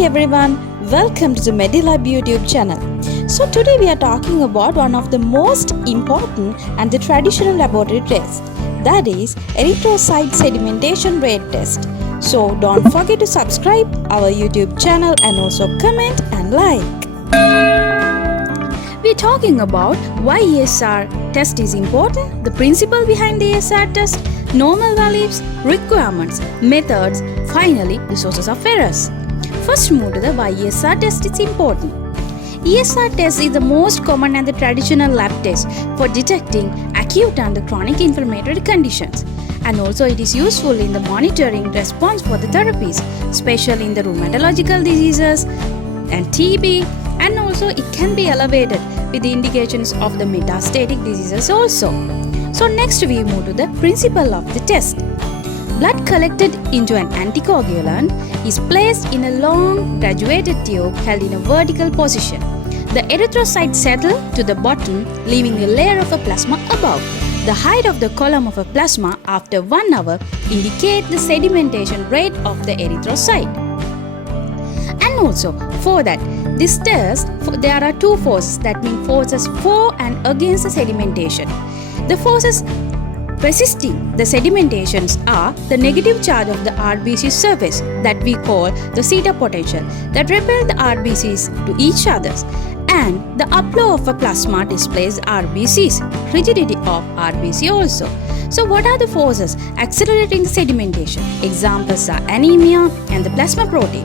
Hi everyone, welcome to the Medilab YouTube channel. So today we are talking about one of the most important and the traditional laboratory test, that is Erythrocyte Sedimentation Rate test. So don't forget to subscribe our YouTube channel and also comment and like. We are talking about why ESR test is important, the principle behind the ESR test, normal values, requirements, methods, finally the sources of errors. First move to the why ESR test is important. ESR test is the most common and the traditional lab test for detecting acute and the chronic inflammatory conditions, and also it is useful in the monitoring response for the therapies, especially in the rheumatological diseases and TB, and also it can be elevated with the indications of the metastatic diseases also. So next we move to the principle of the test. Blood collected into an anticoagulant is placed in a long graduated tube held in a vertical position. The erythrocytes settle to the bottom, leaving a layer of a plasma above. The height of the column of a plasma after 1 hour indicates the sedimentation rate of the erythrocyte. And also for that, this test, there are two forces, that means forces for and against the sedimentation. The forces resisting the sedimentations are the negative charge of the RBC surface that we call the zeta potential that repel the RBCs to each other, and the upflow of a plasma displays RBCs, rigidity of RBC also. So what are the forces accelerating the sedimentation? Examples are anemia and the plasma protein.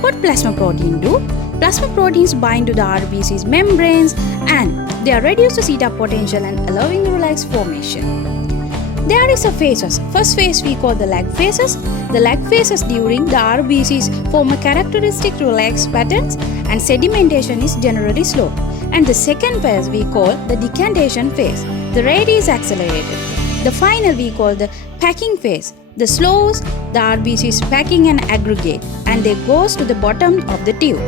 What plasma protein do? Plasma proteins bind to the RBC's membranes and they are reduced to zeta potential and allowing the relaxed formation. There is a phases. First phase we call the lag phases. The lag phases during the RBCs form a characteristic relaxed patterns and sedimentation is generally slow. And the second phase we call the decantation phase. The rate is accelerated. The final we call the packing phase. The slows the RBCs packing and aggregate and they goes to the bottom of the tube.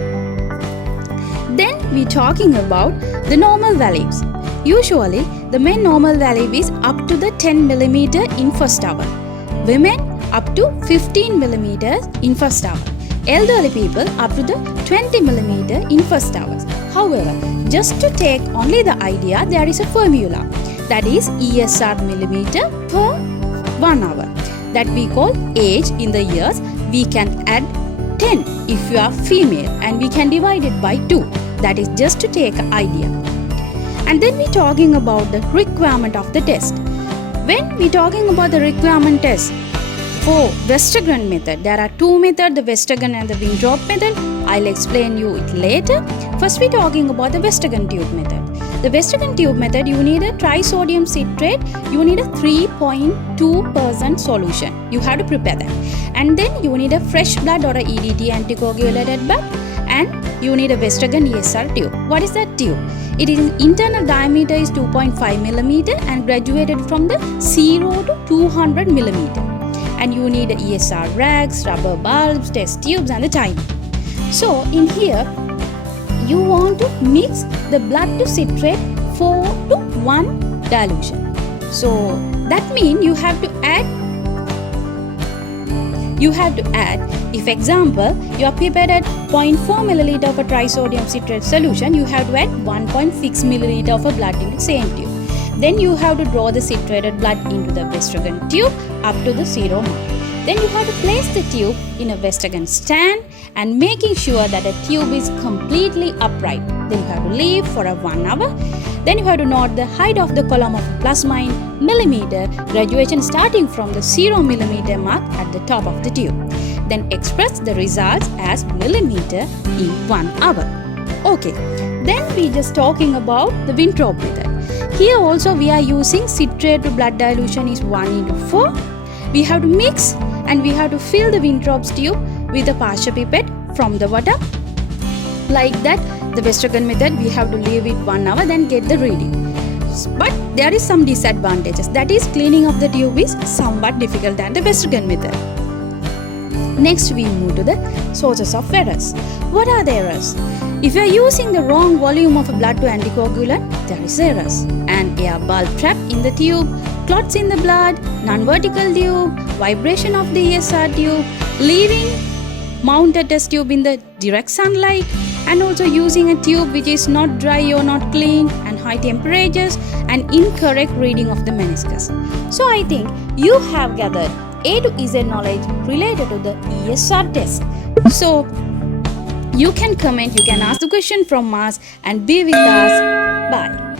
Then we talking about the normal values. Usually, the men normal value is up to the 10 mm in first hour. Women up to 15 mm in first hour. Elderly people up to the 20 mm in first hours. However, just to take only the idea, there is a formula that is ESR millimeter per 1 hour that we call age in the years. We can add 10 if you are female and we can divide it by 2. That is just to take an idea. And then we talking about the requirement of the test. When we talking about the requirement test for Westergren method, there are two methods, the Westergren and the Winthrop method. I'll explain you it later. First we talking about the Westergren tube method. The Westergren tube method, you need a trisodium citrate, you need a 3.2% solution. You have to prepare that. And then you need a fresh blood or a EDT anticoagulated blood, and you need a Westergren ESR tube. What is that tube? It is internal diameter is 2.5 mm and graduated from the 0 to 200 mm. And you need ESR rags, rubber bulbs, test tubes and the time. So in here, you want to mix the blood to citrate 4 to 1 dilution. So that means you have to add, if example, you are prepared at 0.4 ml of a trisodium citrate solution, you have to add 1.6 ml of a blood into the same tube. Then you have to draw the citrated blood into the Westergren tube up to the 0 mark. Then you have to place the tube in a Westergren stand and making sure that the tube is completely upright. Then you have to leave for a 1 hour. Then you have to note the height of the column of plasma in millimeter, graduation starting from the 0 mm mark at the top of the tube. Then express the results as millimeter in 1 hour. Okay, then we just talking about the Winthrop method. Here also we are using citrate to blood dilution is 1:4. We have to mix and we have to fill the Winthrop's tube with a partial pipette from the water. Like that, the Westergren method, we have to leave it 1 hour, then get the reading. But there is some disadvantages. That is, cleaning of the tube is somewhat difficult than the Westergren method. Next, we move to the sources of errors. What are the errors? If you are using the wrong volume of blood to anticoagulant, there is errors. An air bulb trap in the tube, clots in the blood, non-vertical tube, vibration of the ESR tube, leaving mount a test tube in the direct sunlight, and also using a tube which is not dry or not clean, and high temperatures and incorrect reading of the meniscus. So I think you have gathered A to Z knowledge related to the ESR test. So you can comment, you can ask the question from us and be with us. Bye.